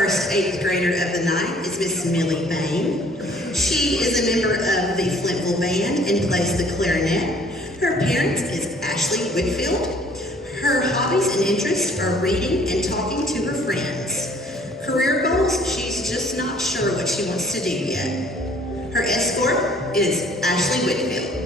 first eighth grader of the night is Miss Millie Bain. She is a member of the Flintville band and plays the clarinet. Her parent is Ashley Whitfield. Her hobbies and interests are reading and talking to her friends. Career goals, she's just not sure what she wants to do yet. Her escort is Ashley Whitfield.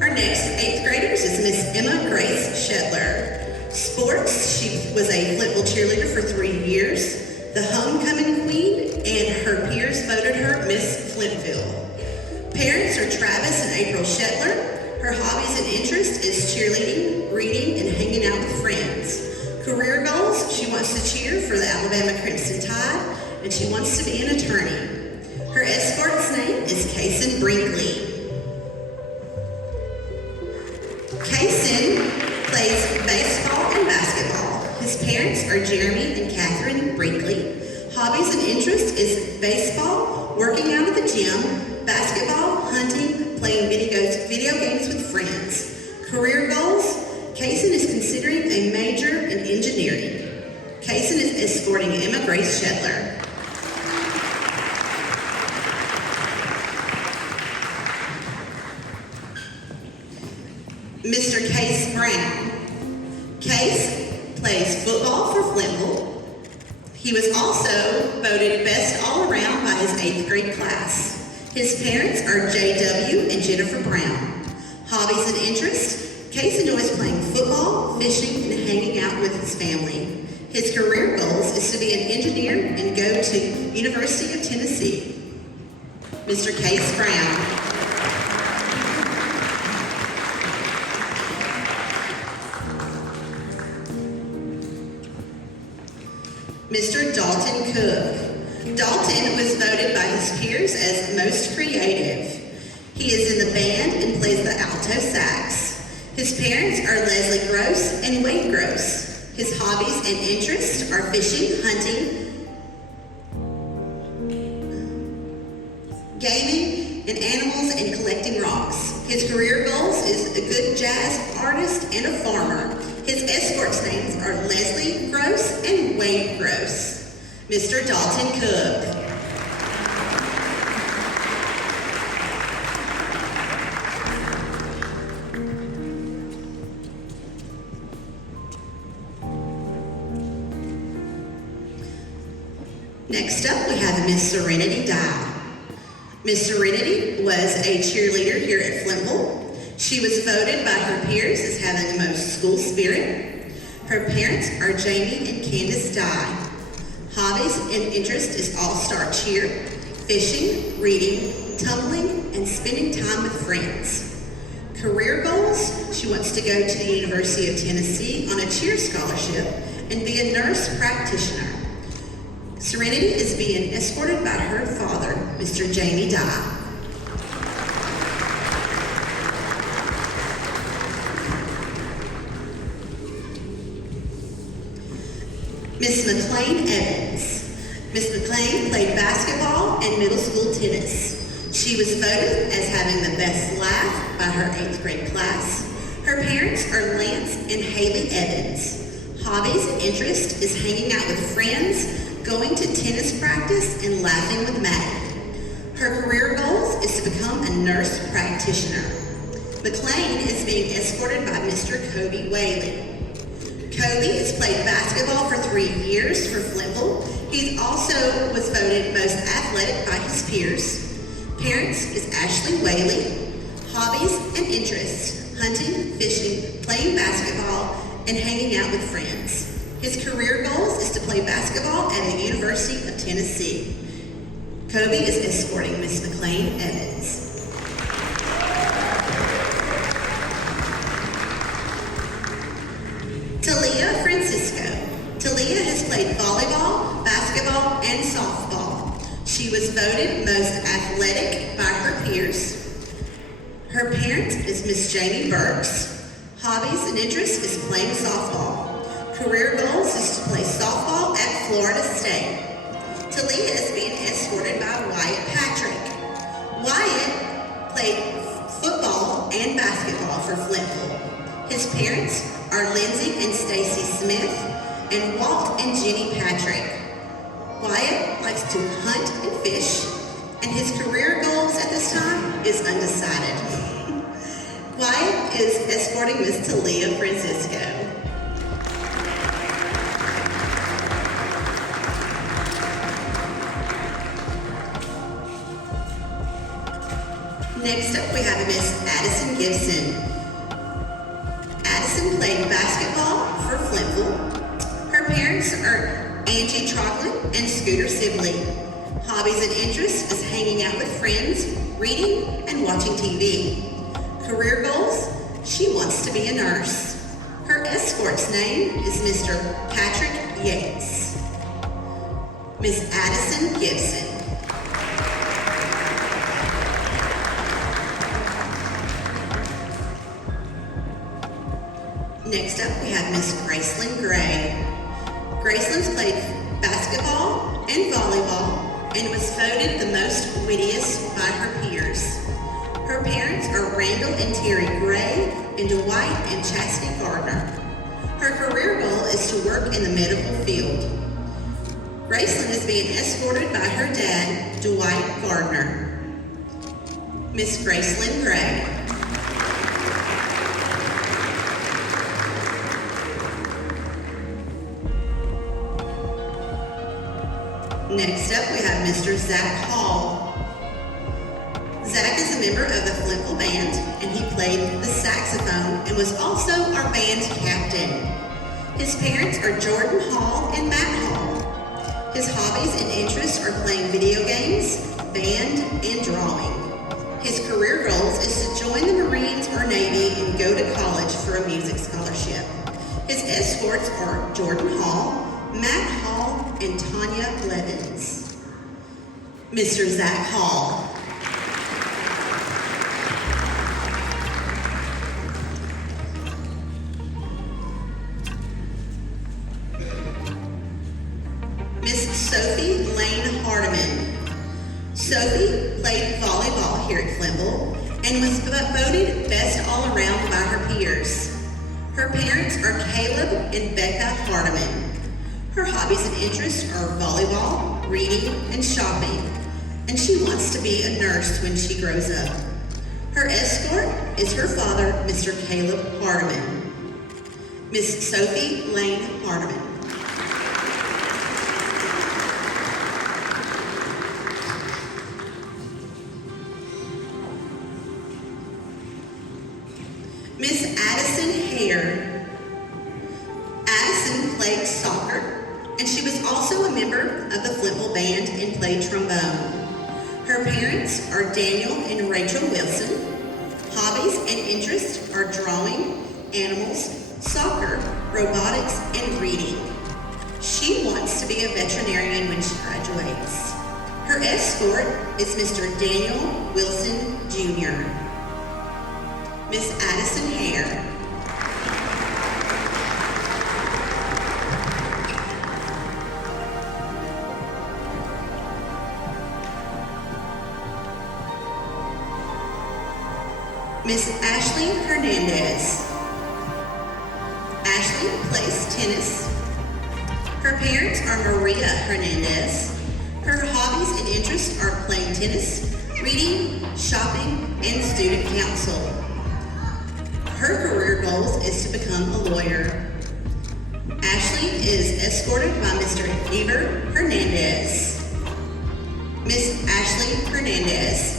Our next eighth graders is Miss Emma Grace Shetler. Sports, she was a Flintville cheerleader for 3 years, the homecoming queen, and her peers voted her Miss Flintville. Parents are Travis and April Shetler. Her hobbies and interests is cheerleading, reading, and hanging out with friends. Career goals, she wants to cheer for the Alabama Crimson Tide, and she wants to be an attorney. Her escort's name is Kaysen Brinkley. Kaysen plays baseball and basketball. His parents are Jeremy and Catherine Brinkley. Hobbies and interests is baseball, working out at the gym, basketball, hunting, playing video games with friends. Career goals, Kaysen is considering a major in engineering. Kaysen is escorting Emma Grace Shetler. Mr. Case Brown. Case plays football for Flintville. He was also voted best all around by his 8th grade class. His parents are J.W. and Jennifer Brown. Hobbies and interests, Case enjoys playing football, fishing, and hanging out with his family. His career goals is to be an engineer and go to University of Tennessee. Mr. Case Brown. Mr. Dalton Cook. Dalton was voted by his peers as most creative. He is in the band and plays the alto sax. His parents are Leslie Gross and Wade Gross. His hobbies and interests are fishing, hunting, gaming, and animals and collecting rocks. His career goals is a good jazz artist and a farmer. His escorts' names are Leslie Gross and Wade Gross. Mr. Dalton Cook. Next up, we have Miss Serenity Dye. Miss Serenity was a cheerleader here at Flintville. She was voted by her peers as having the most school spirit. Her parents are Jamie and Candace Dye. Hobbies and interest is all-star cheer, fishing, reading, tumbling, and spending time with friends. Career goals, she wants to go to the University of Tennessee on a cheer scholarship and be a nurse practitioner. Serenity is being escorted by her father, Mr. Jamie Dye. Miss McLean Evans. Miss McLean played basketball and middle school tennis. She was voted as having the best laugh by her 8th grade class. Her parents are Lance and Haley Evans. Hobbies and interest is hanging out with friends, going to tennis practice, and laughing with Maddie. Her career goals is to become a nurse practitioner. McLean is being escorted by Mr. Kobe Whaley. Kobe has played basketball for 3 years for Flintville. He also was voted most athletic by his peers. Parents is Ashley Whaley. Hobbies and interests, hunting, fishing, playing basketball, and hanging out with friends. His career goals is to play basketball at the University of Tennessee. Kobe is escorting Miss McLean Evans. Talia Francisco. Talia has played volleyball, basketball, and softball. She was voted most athletic by her peers. Her parent is Miss Jamie Burks. Hobbies and interests is playing softball. Career goals is to play softball at Florida State. Talia is being escorted by Wyatt Patrick. Wyatt played football and basketball for Flintville. His parents are Lindsay and Stacy Smith and Walt and Jenny Patrick. Wyatt likes to hunt and fish, and his career goals at this time is undecided. Wyatt is escorting Miss Talia Francisco. Next up, we have Miss Addison Gibson. Addison played basketball for Flintville. Her parents are Angie Trocklin and Scooter Sibley. Hobbies and interests is hanging out with friends, reading, and watching TV. Career goals, she wants to be a nurse. Her escort's name is Mr. Patrick Yates. Miss Addison Gibson. Next up, we have Miss Gracelyn Gray. Gracelyn's played basketball and volleyball and was voted the most wittiest by her peers. Her parents are Randall and Terry Gray and Dwight and Chastity Gardner. Her career goal is to work in the medical field. Gracelyn is being escorted by her dad, Dwight Gardner. Miss Gracelyn Gray. Next up, we have Mr. Zach Hall. Zach is a member of the Flintville Band, and he played the saxophone and was also our band captain. His parents are Jordan Hall and Matt Hall. His hobbies and interests are playing video games, band, and drawing. His career goals is to join the Marines or Navy and go to college for a music scholarship. His escorts are Jordan Hall, Matt Hall, and Tanya Blevins. Mr. Zach Hall. Miss Sophie Lane Hardiman. Sophie played volleyball here at Flintville and was voted best all around by her peers. Her parents are Caleb and Becca Hardiman. Her hobbies and interests are volleyball, reading, and shopping, and she wants to be a nurse when she grows up. Her escort is her father, Mr. Caleb Hardiman. Miss Sophie Lane Hardiman. Miss Addison Hare. Addison played soccer, and she was also a member of the Flintville Band and played trombone. Her parents are Daniel and Rachel Wilson. Hobbies and interests are drawing, animals, soccer, robotics, and reading. She wants to be a veterinarian when she graduates. Her escort is Mr. Daniel Wilson, Jr. Miss Addison Hare. Miss Ashley Hernandez. Ashley plays tennis. Her parents are Maria Hernandez. Her hobbies and interests are playing tennis, reading, shopping, and student council. Her career goals is to become a lawyer. Ashley is escorted by Mr. Eber Hernandez. Miss Ashley Hernandez.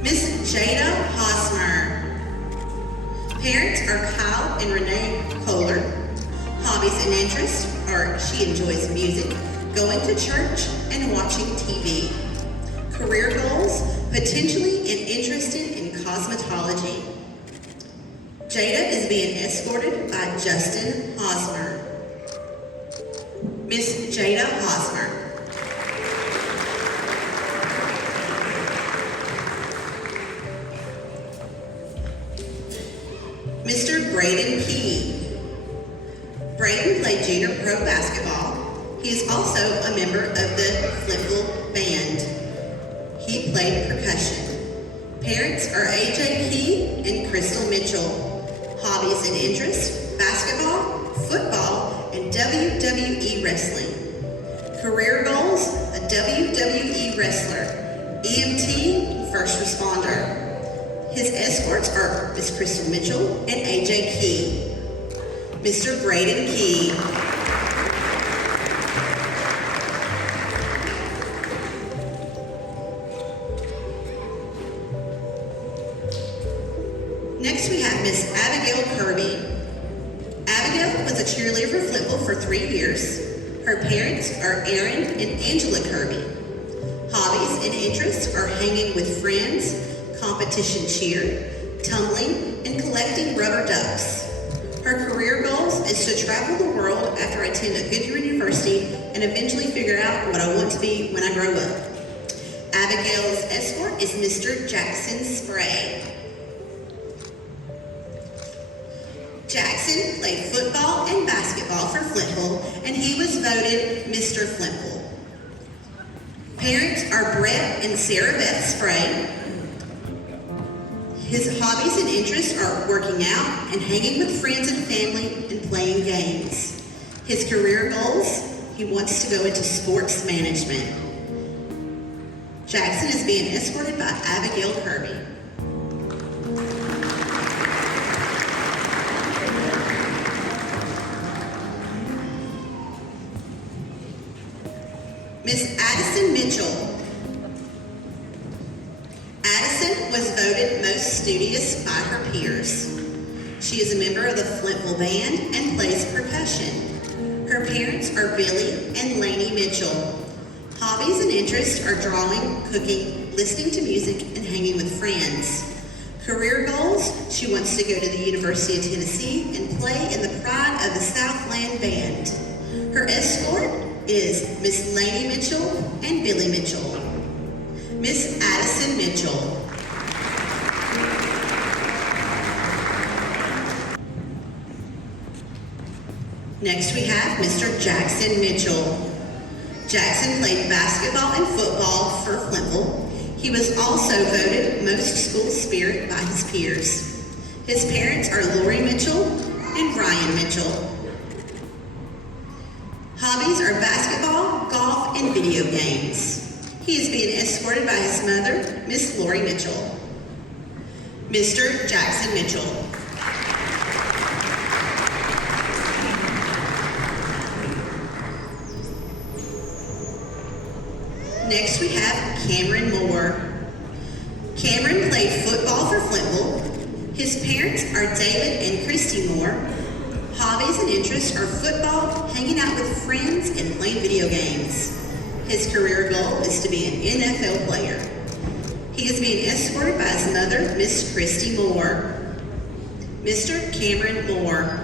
Miss Jada Hosmer. Parents are Kyle and Renee Kohler. Hobbies and interests are she enjoys music, going to church, and watching TV. Career goals, potentially interested in cosmetology. Jada is being escorted by Justin Hosmer. Miss Jada Hosmer. Mr. Braden P. Braden played junior pro basketball. He is also a member of the Flintville band. He played percussion. Parents are AJ Key and Crystal Mitchell. Hobbies and interests: basketball, football, and WWE wrestling. Career goals: a WWE wrestler, EMT, first responder. His escorts are Miss Crystal Mitchell and AJ Key. Mr. Braden Key. Next we have Miss Abigail Kirby. Abigail was a cheerleader for Flintville for 3 years. Her parents are Aaron and Angela Kirby. Hobbies and interests are hanging with friends, competition cheer, tumbling, and collecting rubber ducks. Her career goals is to travel the world after I attend a good university and eventually figure out what I want to be when I grow up. Abigail's escort is Mr. Jackson Spray. Jackson played football and basketball for Flintville, and he was voted Mr. Flintville. Parents are Brett and Sarah Beth Spray. His hobbies and interests are working out and hanging with friends and family and playing games. His career goals: he wants to go into sports management. Jackson is being escorted by Abigail Kirby. Miss Addison Mitchell. Addison was voted most studious by her peers. She is a member of the Flintville band and plays percussion. Her parents are Billy and Lainey Mitchell. Hobbies and interests are drawing, cooking, listening to music, and hanging with friends. Career goals: she wants to go to the University of Tennessee and play in the Pride of the Southland band. Her escort is Miss Lainey Mitchell and Billy Mitchell. Miss Addison Mitchell. Next we have Mr. Jackson Mitchell. Jackson played basketball and football for Flintville. He was also voted most school spirit by his peers. His parents are Lori Mitchell and Brian Mitchell. Hobbies are basketball, golf, and video games. He is being escorted by his mother, Miss Lori Mitchell. Mr. Jackson Mitchell. Next we have Cameron Moore. Cameron played football for Flintville. His parents are David and Christy Moore. Hobbies and interests are football, hanging out with friends, and playing video games. His career goal is to be an NFL player. He is being escorted by his mother, Miss Christy Moore. Mr. Cameron Moore.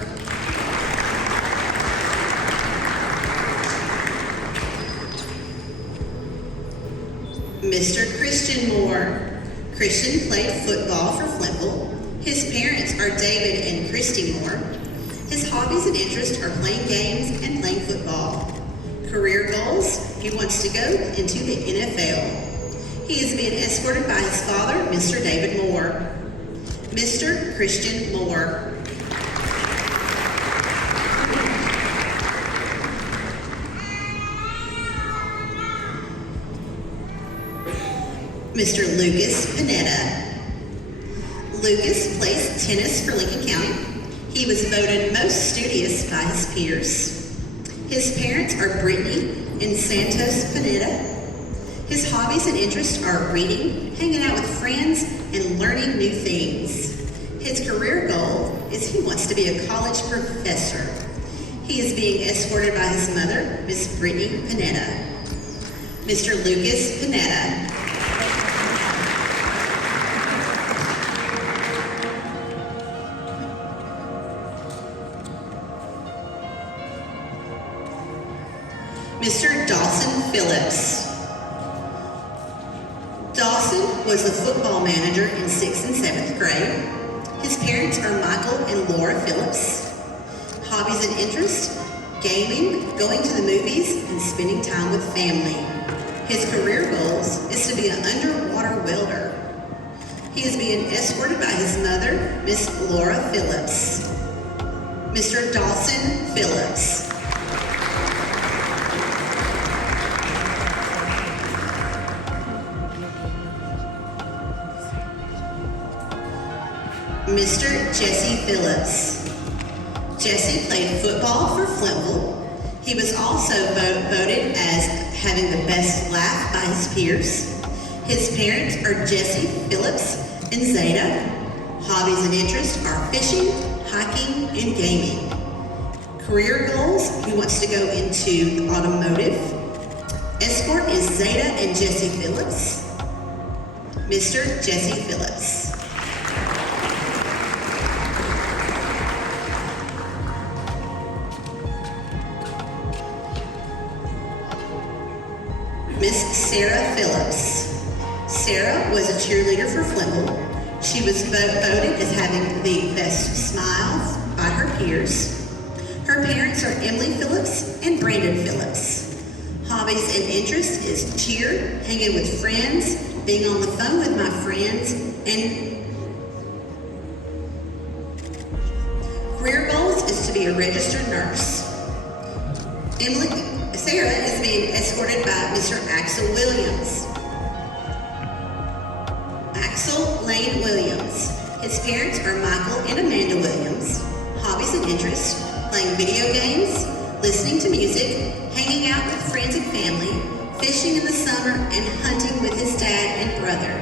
Mr. Christian Moore. Christian played football for Flintville. His parents are David and Christy Moore. His hobbies and interests are playing games and playing football. Career goals: he wants to go into the NFL. He is being escorted by his father, Mr. David Moore. Mr. Christian Moore. Mr. Lucas Panetta. Lucas plays tennis for Lincoln County. He was voted most studious by his peers. His parents are Brittany and Santos Panetta. His hobbies and interests are reading, hanging out with friends, and learning new things. His career goal is he wants to be a college professor. He is being escorted by his mother, Miss Brittany Panetta. Mr. Lucas Panetta. Mr. Dawson Phillips. Dawson was the football manager in 6th and 7th grade. His parents are Michael and Laura Phillips. Hobbies and interests, gaming, going to the movies, and spending time with family. His career goals is to be an underwater welder. He is being escorted by his mother, Miss Laura Phillips. Mr. Dawson Phillips. Mr. Jesse Phillips. Jesse played football for Flintville. He was also voted as having the best laugh by his peers. His parents are Jesse Phillips and Zeta. Hobbies and interests are fishing, hiking, and gaming. Career goals, he wants to go into automotive. Escort is Zeta and Jesse Phillips. Mr. Jesse Phillips. Miss Sarah Phillips. Sarah was a cheerleader for Flintville. She was voted as having the best smiles by her peers. Her parents are Emily Phillips and Brandon Phillips. Hobbies and interests is cheer, hanging with friends, being on the phone with my friends, and career goals is to be a registered nurse. Sarah is being escorted by Mr. Axel Williams. Axel Lane Williams. His parents are Michael and Amanda Williams. Hobbies and interests, playing video games, listening to music, hanging out with friends and family, fishing in the summer, and hunting with his dad and brother.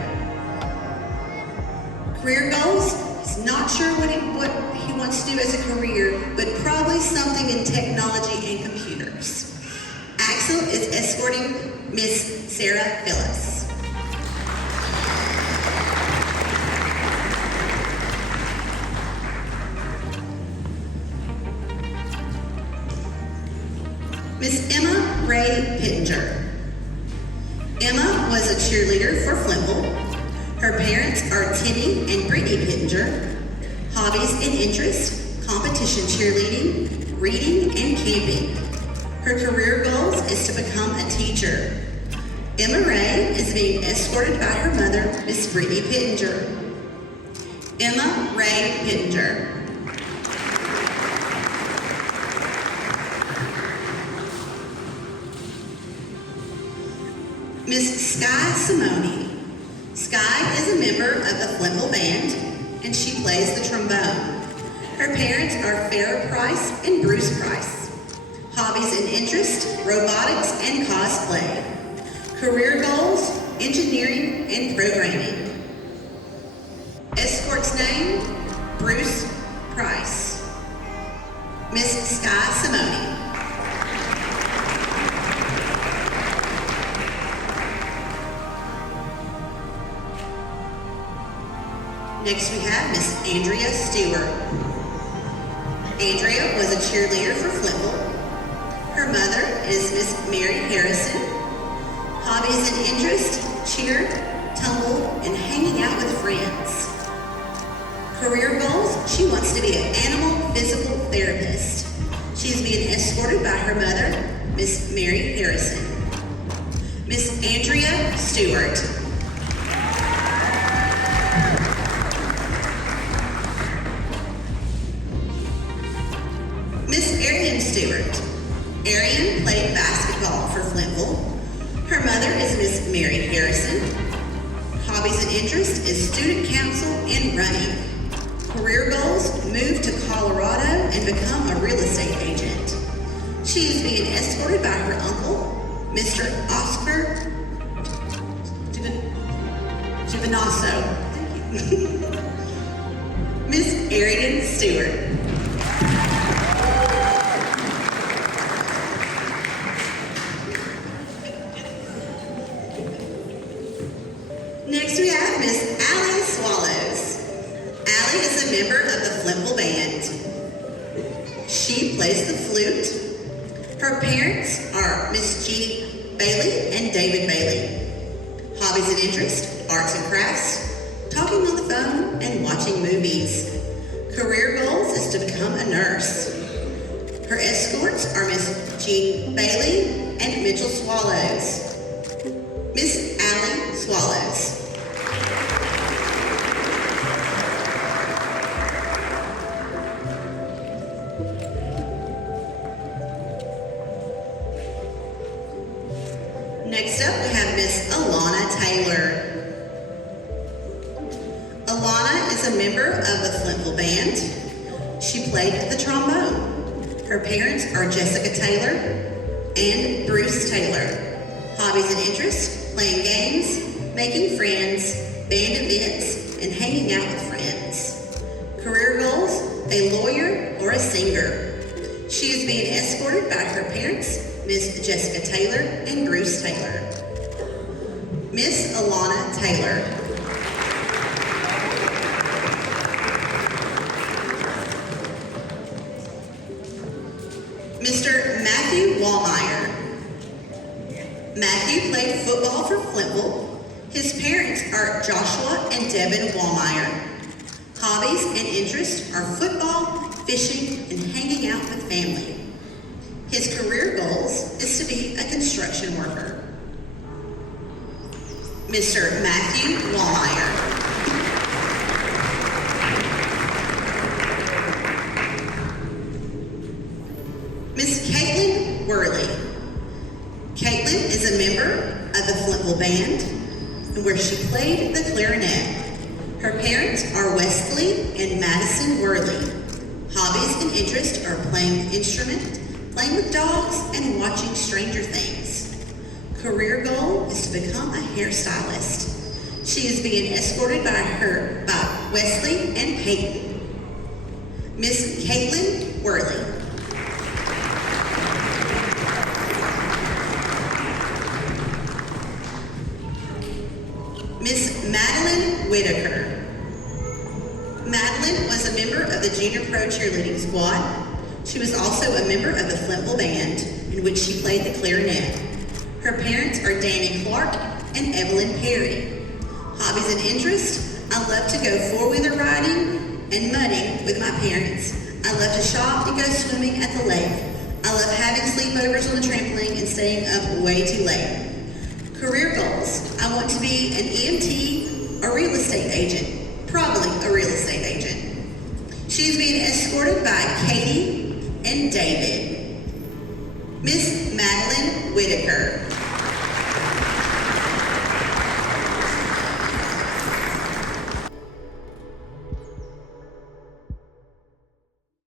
Career goals, he's not sure what he wants to do as a career, but probably something in technology and computers. Axel is escorting Miss Sarah Phillips. Miss Emma Ray Pittenger. Emma was a cheerleader for Flintville. Her parents are Timmy and Brittany Pittenger. Hobbies and interests, competition cheerleading, reading, and camping. Her career goals is to become a teacher. Emma Ray is being escorted by her mother, Miss Brittany Pittenger. Emma Ray Pittenger. Miss Sky Simone. Sky is a member of the Flintville Band, and she plays the trombone. Her parents are Farrah Price and Bruce Price. Hobbies and interests, robotics and cosplay. Career goals, engineering and programming. Escort's name, Bruce Price. Miss Sky Simone. Next we have Miss Andrea Stewart. Andrea was a cheerleader for Flintville. Her mother is Miss Mary Harrison. Hobbies and interests, cheer, tumble, and hanging out with friends. Career goals, she wants to be an animal physical therapist. She is being escorted by her mother, Miss Mary Harrison. Miss Andrea Stewart. Miss Arian Stewart. Arian played basketball for Flintville. Her mother is Miss Mary Harrison. Hobbies and interests is student council and running. Career goals, move to Colorado and become a real estate agent. She is being escorted by her uncle, Mr. Oscar Givanasso. Thank you. Miss Arian Stewart. Next we have Miss Allie Swallows. Allie is a member of the Flintville Band. She plays the flute. Her parents are Miss Jeannie Bailey and David Bailey. Hobbies and interests, arts and crafts, talking on the phone, and watching movies. Career goals is to become a nurse. Her escorts are Miss Jean Bailey and Mitchell Swallows. Miss Allie Swallows. Next up, we have Miss Alana Taylor. Alana is a member of the Flintville Band. She played the trombone. Her parents are Jessica Taylor and Bruce Taylor. Hobbies and interests: playing games, making friends, band events, and hanging out with friends. Career goals: a lawyer or a singer. She is being escorted by her parents, Miss Jessica Taylor and Bruce Taylor. Miss Alana Taylor. Mr. Matthew Wallmeyer. Matthew played football for Flintville. His parents are Joshua and Devin Wallmeyer. Hobbies and interests are football, fishing, and hanging out with family. His career goals is to be a construction worker. Mr. Matthew Wallmeyer. Miss Caitlin Worley. Caitlin is a member of the Flintville Band, where she played the clarinet. Her parents are Wesley and Madison Worley. Hobbies and interests are playing the instrument, playing with dogs, and watching Stranger Things. Career goal is to become a hairstylist. She is being escorted by Wesley and Peyton. Miss Caitlin Worley. Miss Madeline Whitaker. Madeline was a member of the Junior Pro cheerleading squad. She was also a member of the Flintville Band, in which she played the clarinet. Her parents are Danny Clark and Evelyn Perry. Hobbies and interests: I love to go four-wheeler riding and mudding with my parents. I love to shop and go swimming at the lake. I love having sleepovers on the trampoline and staying up way too late. Career goals: I want to be an EMT or real estate agent, probably a real estate agent. She's being escorted by Katie and David. Miss Madeline Whitaker.